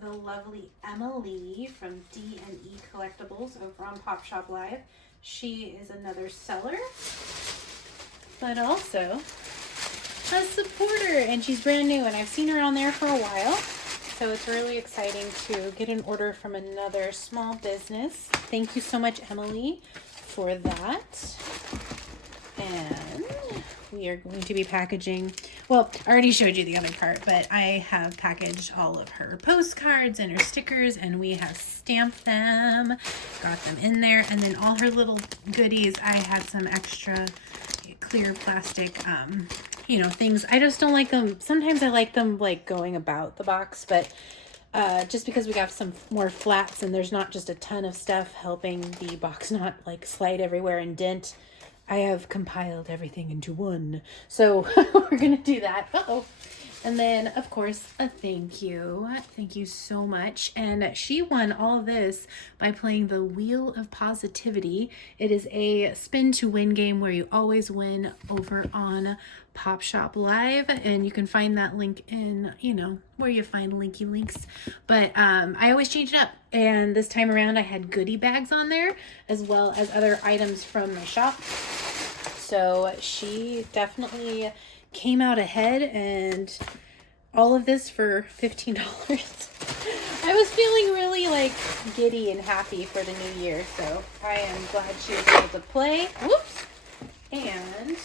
the lovely Emily from D&E Collectibles over on Popshop Live. She is another seller, but also a supporter, and she's brand new, and I've seen her on there for a while. So it's really exciting to get an order from another small business. Thank you so much, Emily, for that. And we are going to be packaging, well, I already showed you the other part, but I have packaged all of her postcards and her stickers, and we have stamped them, got them in there, and then all her little goodies, I had some extra clear plastic, you know, things. I just don't like them. Sometimes I like them like going about the box, but just because we got some more flats and there's not just a ton of stuff helping the box not like slide everywhere and dent, I have compiled everything into one. So we're going to do that. Uh-oh. And then, of course, a thank you. Thank you so much. And she won all this by playing the Wheel of Positivity. It is a spin to win game where you always win over on Popshop Live. And you can find that link in, you know, where you find linky links. But I always change it up. And this time around, I had goodie bags on there, as well as other items from my shop. So she definitely came out ahead, and all of this for $15. I was feeling really like giddy and happy for the new year, so I am glad she was able to play, whoops, and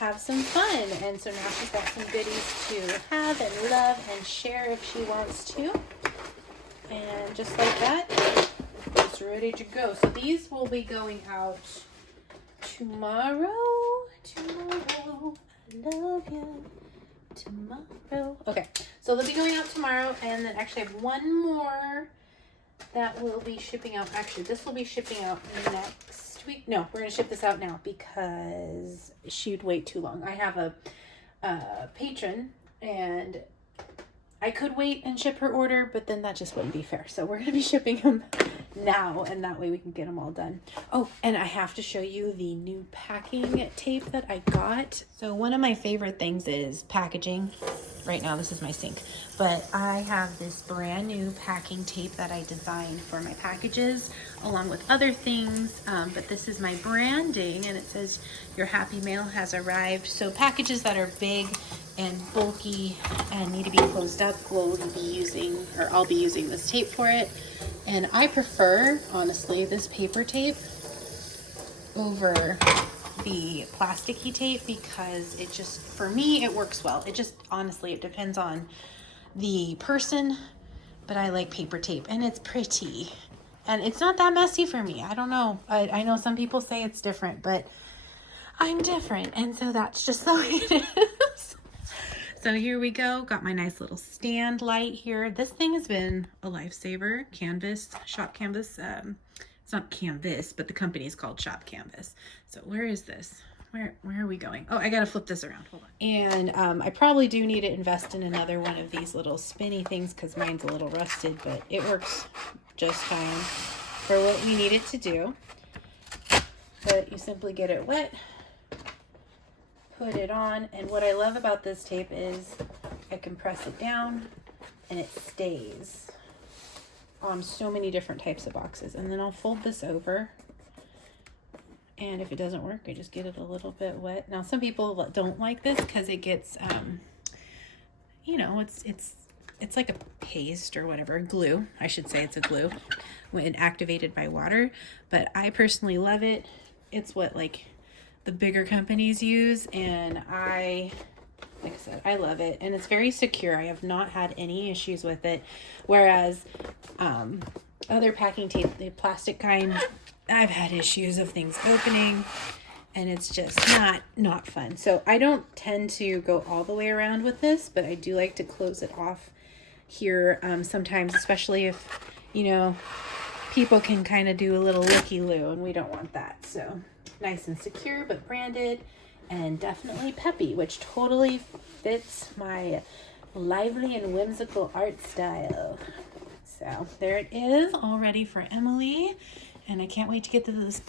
have some fun. And so now she's got some goodies to have and love and share if she wants to. And just like that, it's ready to go. So these will be going out tomorrow. I love you. Tomorrow. Okay, so they'll be going out tomorrow, and then actually I have one more that will be shipping out. Actually, this will be shipping out next week. No, we're going to ship this out now because she'd wait too long. I have a patron, and I could wait and ship her order, but then that just wouldn't be fair. So we're going to be shipping them now, and that way we can get them all done. Oh, and I have to show you the new packing tape that I got. So one of my favorite things is packaging. Right now, this is my sink, but I have this brand new packing tape that I designed for my packages, along with other things. But this is my branding, and it says your happy mail has arrived. So packages that are big and bulky and need to be closed up, we'll be using, or I'll be using this tape for it. And I prefer, honestly, this paper tape over the plasticky tape because it just, for me, it works well. It just, honestly, it depends on the person, but I like paper tape, and it's pretty. And it's not that messy for me. I don't know. I know some people say it's different, but I'm different, and so that's just the way it is. So here we go. Got my nice little stand light here. This thing has been a lifesaver. Canvas, Shop Canvas. It's not Canvas, but the company is called Shop Canvas. So where is this? Where are we going? Oh, I gotta flip this around. Hold on. And I probably do need to invest in another one of these little spinny things because mine's a little rusted, but it works just fine for what we need it to do. But you simply get it wet, put it on, and what I love about this tape is I can press it down and it stays on so many different types of boxes. And then I'll fold this over, and if it doesn't work, I just get it a little bit wet. Now some people don't like this because it gets you know, it's like a paste or whatever, glue, I should say. It's a glue when activated by water, but I personally love it. It's what like the bigger companies use, and like I said, I love it, and it's very secure. I have not had any issues with it, whereas other packing tape, the plastic kind, I've had issues of things opening, and it's just not fun. So I don't tend to go all the way around with this, but I do like to close it off here sometimes, especially if, you know, people can kind of do a little looky-loo, and we don't want that. So nice and secure, but branded, and definitely peppy, which totally fits my lively and whimsical art style. So there it is, all ready for Emily, and I can't wait to get to this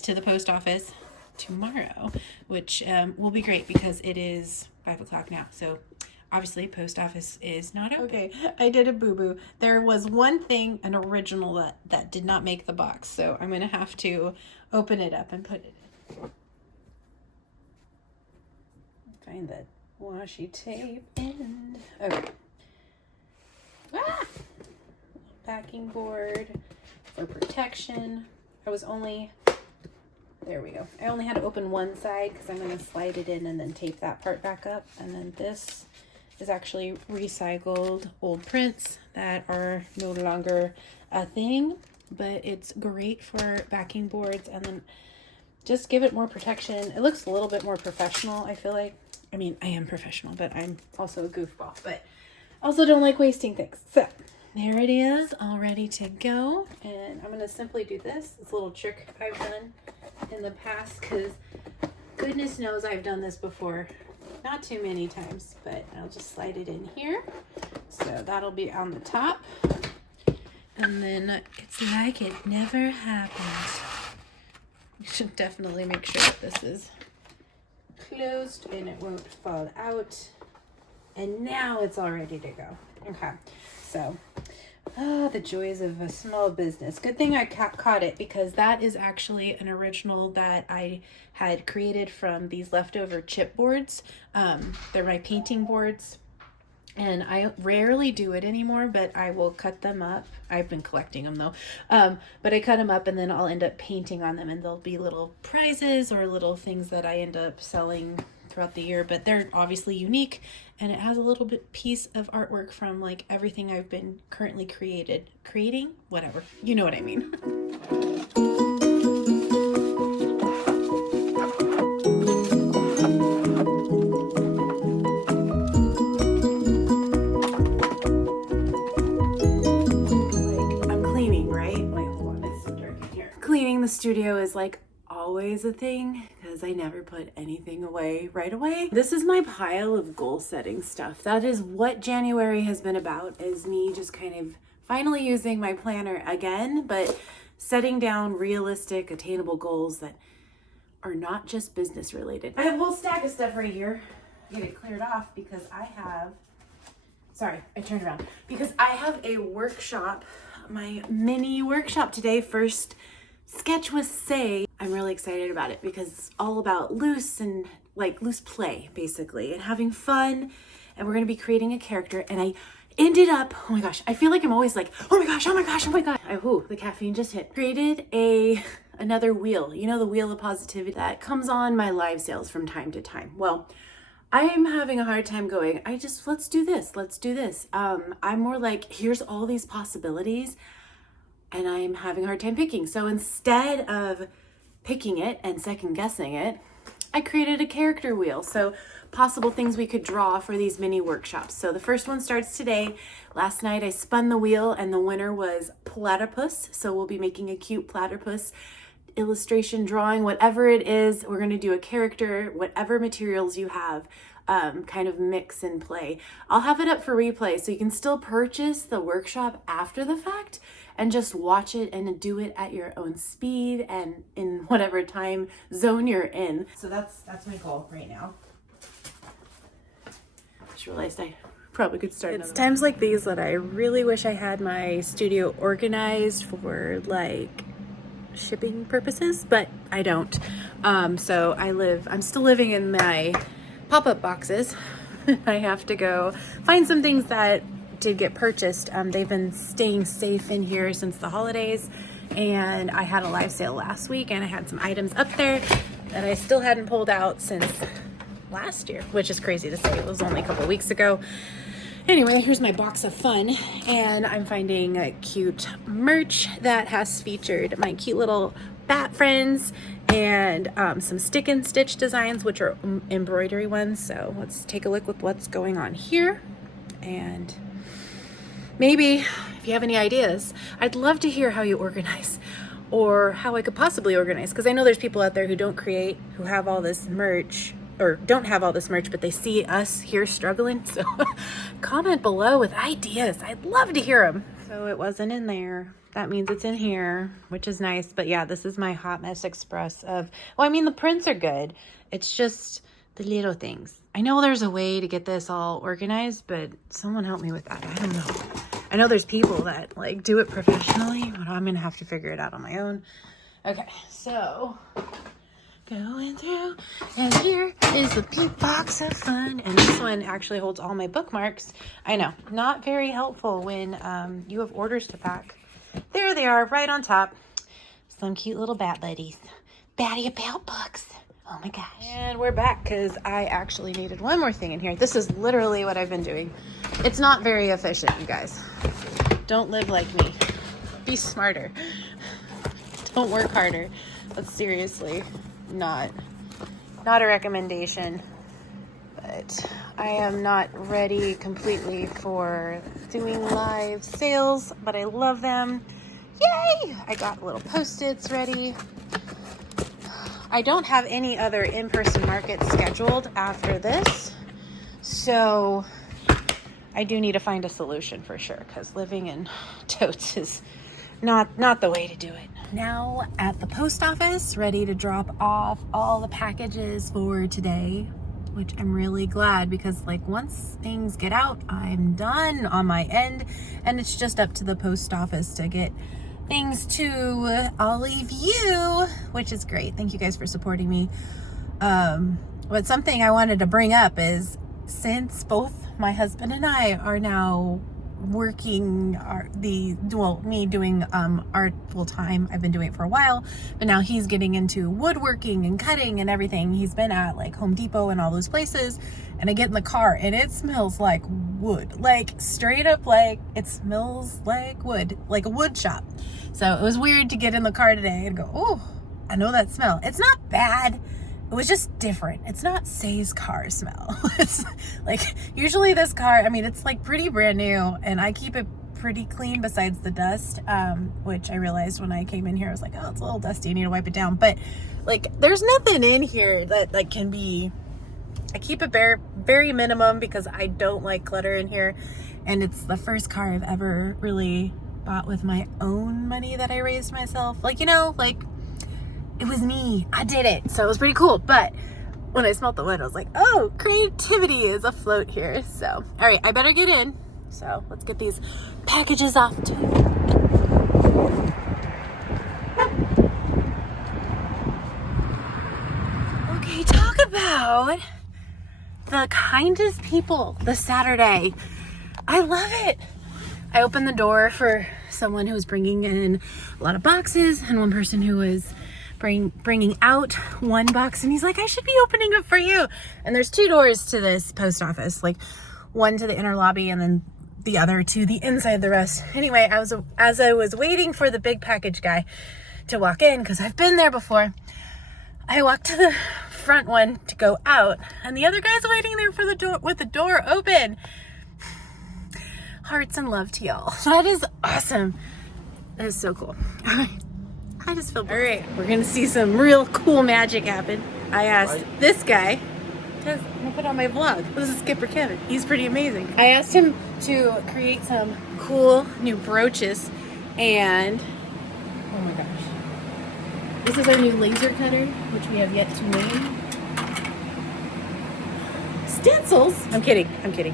to the post office tomorrow, which will be great because it is 5 o'clock now. So obviously post office is not open. Okay, I did a boo-boo. There was one thing, an original, that did not make the box, so I'm gonna have to open it up and put it in. Find the washi tape and okay. Backing board for protection. There we go. I only had to open one side because I'm going to slide it in and then tape that part back up. And then this is actually recycled old prints that are no longer a thing, but it's great for backing boards and then just give it more protection. It looks a little bit more professional, I feel like. I mean, I am professional, but I'm also a goofball, but also don't like wasting things. So there it is, all ready to go. And I'm going to simply do this little trick I've done in the past because goodness knows I've done this before. Not too many times, but I'll just slide it in here. So that'll be on the top. And then it's like it never happened. You should definitely make sure that this is closed and it won't fall out. And now it's all ready to go. Okay, so the joys of a small business. Good thing I caught it because that is actually an original that I had created from these leftover chipboards. They're my painting boards. And I rarely do it anymore, but I will cut them up. I've been collecting them though. But I cut them up and then I'll end up painting on them and there'll be little prizes or little things that I end up selling throughout the year, but they're obviously unique and it has a little bit piece of artwork from like everything I've been currently creating, whatever. You know what I mean. Cleaning the studio is like always a thing because I never put anything away right away. This is my pile of goal setting stuff. That is what January has been about, is me just kind of finally using my planner again, but setting down realistic, attainable goals that are not just business related. I have a whole stack of stuff right here. Get it cleared off because I have a workshop, my mini workshop today. First sketch with Sey. I'm really excited about it because it's all about loose play basically and having fun, and we're going to be creating a character. And I ended up, oh my gosh, I feel like I'm always like, oh my gosh, the caffeine just hit. Created another wheel, you know, the wheel of positivity that comes on my live sales from time to time. Well, I'm having a hard time going, let's do this. I'm more like, here's all these possibilities and I'm having a hard time picking. So instead of picking it and second guessing it, I created a character wheel. So possible things we could draw for these mini workshops. So the first one starts today. Last night I spun the wheel and the winner was platypus. So we'll be making a cute platypus illustration, drawing, whatever it is. We're going to do a character, whatever materials you have, kind of mix and play. I'll have it up for replay so you can still purchase the workshop after the fact and just watch it and do it at your own speed and in whatever time zone you're in. So that's my goal right now. Just realized I probably could start. It's times like these that I really wish I had my studio organized for like shipping purposes, but I don't. So I'm still living in my pop-up boxes. I have to go find some things that did get purchased. They've been staying safe in here since the holidays, and I had a live sale last week and I had some items up there that I still hadn't pulled out since last year, which is crazy to say. It was only a couple weeks ago. Anyway, here's my box of fun, and I'm finding a cute merch that has featured my cute little bat friends and some stick and stitch designs, which are embroidery ones. So let's take a look with what's going on here. And maybe if you have any ideas, I'd love to hear how you organize or how I could possibly organize, because I know there's people out there who don't create, who have all this merch, or don't have all this merch, but they see us here struggling. So comment below with ideas. I'd love to hear them. So it wasn't in there. That means it's in here, which is nice. But yeah, this is my Hot Mess Express of, well, I mean, the prints are good. It's just the little things. I know there's a way to get this all organized, but someone help me with that. I don't know. I know there's people that like do it professionally, but I'm gonna have to figure it out on my own. Okay, so going through, and here is the pink box of fun, and this one actually holds all my bookmarks. I know, not very helpful when you have orders to pack. There they are, right on top. Some cute little bat buddies. Batty about books. Oh my gosh. And we're back because I actually needed one more thing in here. This is literally what I've been doing. It's not very efficient, you guys. Don't live like me. Be smarter. Don't work harder. That's seriously not a recommendation. But I am not ready completely for doing live sales, but I love them. Yay! I got little Post-its ready. I don't have any other in-person markets scheduled after this, so I do need to find a solution for sure, because living in totes is not the way to do it. Now at the post office, ready to drop off all the packages for today, which I'm really glad, because like once things get out, I'm done on my end, and it's just up to the post office to get things to I'll leave you, which is great. Thank you guys for supporting me. But something I wanted to bring up is, since both my husband and I are now working me doing art full time. I've been doing it for a while, but now he's getting into woodworking and cutting and everything. He's been at like Home Depot and all those places, and I get in the car and it smells like wood, like straight up, like it smells like wood, like a wood shop. So it was weird to get in the car today and go, oh, I know that smell. It's not bad. It was just different. It's not Sey's car smell. It's like, usually this car, I mean, it's like pretty brand new, and I keep it pretty clean besides the dust, which I realized when I came in here. I was like, oh, it's a little dusty. I need to wipe it down. But like, there's nothing in here that like can be, I keep it very minimum because I don't like clutter in here. And it's the first car I've ever really bought with my own money that I raised myself. Like, you know, like, it was me. I did it. So it was pretty cool. But when I smelled the wood, I was like, oh, creativity is afloat here. So, all right, I better get in. So let's get these packages off too. Okay, talk about the kindest people this Saturday. I love it. I opened the door for someone who was bringing in a lot of boxes, and one person who was bringing out one box, and he's like, I should be opening it for you. And there's 2 doors to this post office, like one to the inner lobby and then the other to the inside the rest. Anyway, as I was waiting for the big package guy to walk in, because I've been there before, I walked to the front one to go out, and the other guy's waiting there for the door with the door open. Hearts and love to y'all. That is awesome. That is so cool. I just feel blessed. All right, we're gonna see some real cool magic happen. I asked this guy, because I'm gonna put on my vlog. This is Skipper Kevin. He's pretty amazing. I asked him to create some cool new brooches, and oh my gosh, this is our new laser cutter, which we have yet to name. Stencils. I'm kidding,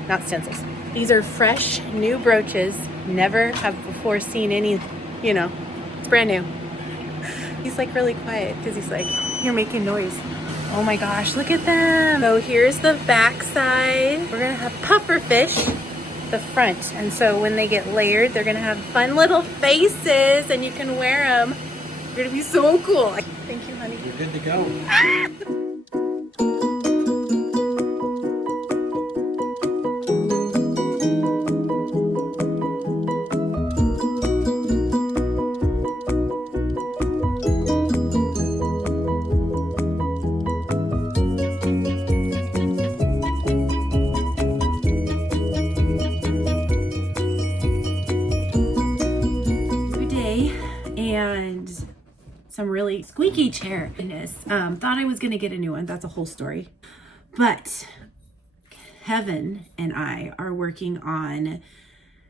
not stencils. These are fresh new brooches. Never have before seen any, you know, it's brand new. He's like really quiet because he's like, you're making noise. Oh my gosh, look at them. So here's the back side. We're gonna have puffer fish, the front. And so when they get layered, they're gonna have fun little faces and you can wear them. They're gonna be so cool. Thank you, honey. You're good to go. And some really squeaky chair. Thought I was gonna get a new one. That's a whole story. But Kevin and I are working on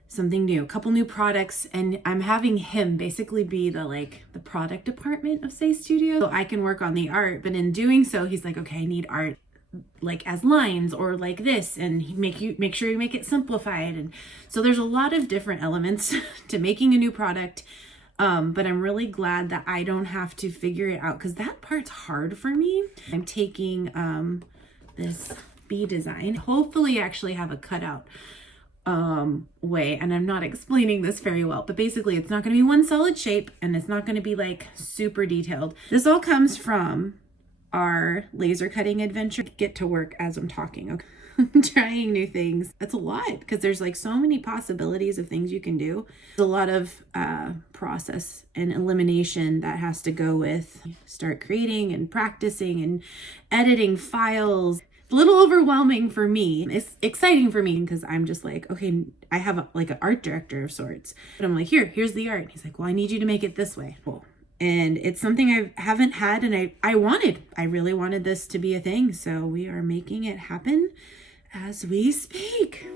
something new, a couple new products, and I'm having him basically be the product department of Sey Studios, so I can work on the art. But in doing so, he's like, okay, I need art like as lines or like this, and make sure you make it simplified. And so there's a lot of different elements to making a new product. But I'm really glad that I don't have to figure it out, because that part's hard for me. I'm taking this bee design, hopefully actually have a cutout way, and I'm not explaining this very well, but basically it's not going to be one solid shape, and it's not going to be like super detailed. This all comes from our laser cutting adventure. Get to work as I'm talking, okay? Trying new things. That's a lot, because there's like so many possibilities of things you can do. There's a lot of process and elimination that has to go with start creating and practicing and editing files. A little overwhelming for me. It's exciting for me because I'm just like, okay, I have like an art director of sorts, but I'm like, here's the art. He's like, well, I need you to make it this way. Cool. And it's something I haven't had, and I really wanted this to be a thing. So we are making it happen as we speak.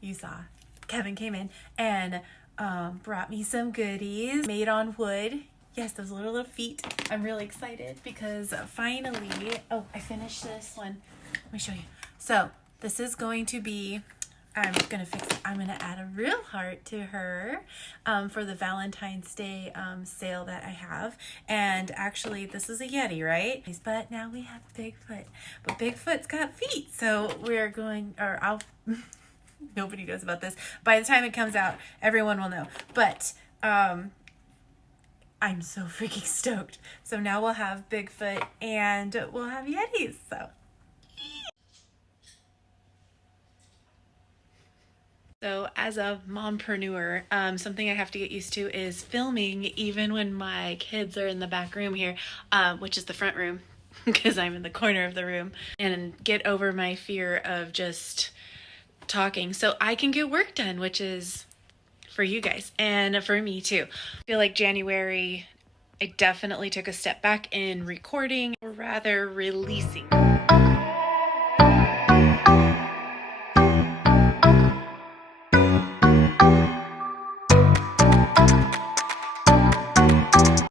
You saw Kevin came in and brought me some goodies made on wood. Yes, those little feet. I'm really excited because finally, I finished this one. Let me show you. So this is going to be, I'm going to add a real heart to her for the Valentine's Day sale that I have. And actually, this is a Yeti, right? But now we have Bigfoot. But Bigfoot's got feet. So we're going, nobody knows about this. By the time it comes out, everyone will know. But I'm so freaking stoked. So now we'll have Bigfoot and we'll have Yetis. So as a mompreneur, something I have to get used to is filming even when my kids are in the back room here, which is the front room, because I'm in the corner of the room, and get over my fear of just talking so I can get work done, which is for you guys and for me too. I feel like January, I definitely took a step back in recording, or rather releasing.